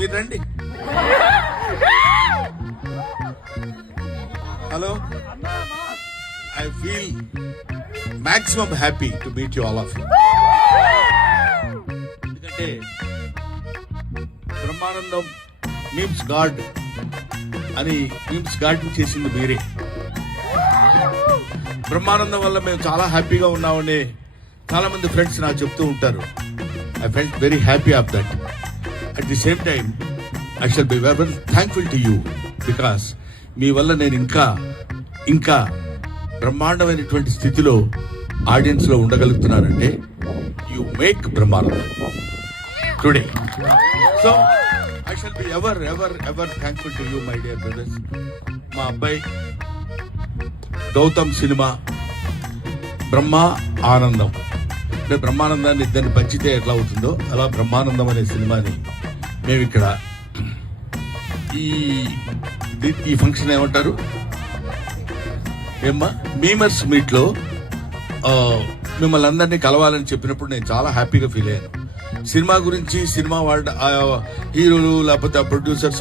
మీరు రండి. Hello, I feel maximum happy to meet you all of you. ఎందుకంటే Brahmanandam memes God అని memes God చేసింది మీరే. బ్రహ్మానందం వల్ల మేము చాలా హ్యాపీగా ఉన్నామని చాలా మంది ఫ్రెండ్స్ నాకు చెప్తూ ఉంటారు. I felt very happy of that. At the same time I shall be very thankful to you because మీ వల్ల నేను ఇంకా బ్రహ్మాండమైనటువంటి స్థితిలో ఆడియన్స్ లో ఉండగలుగుతున్నానంటే you make Brahmanandam today. So I shall be ever thankful to you my dear brothers. మా అబ్బాయి గౌతమ్ సినిమా బ్రహ్మ ఆనందం అంటే బ్రహ్మానందాన్ని ఇద్దరిని పంచితే ఎట్లా అవుతుందో అలా బ్రహ్మానందం అనే సినిమాని మేము ఇక్కడ ఈ ఫంక్షన్ ఏమంటారు ఏమ్మా మీమర్స్ మీట్లో మిమ్మల్ని అందరినీ కలవాలని చెప్పినప్పుడు నేను చాలా హ్యాపీగా ఫీల్ అయ్యాను. సినిమా గురించి సినిమా వాళ్ళ హీరోలు లేకపోతే ప్రొడ్యూసర్స్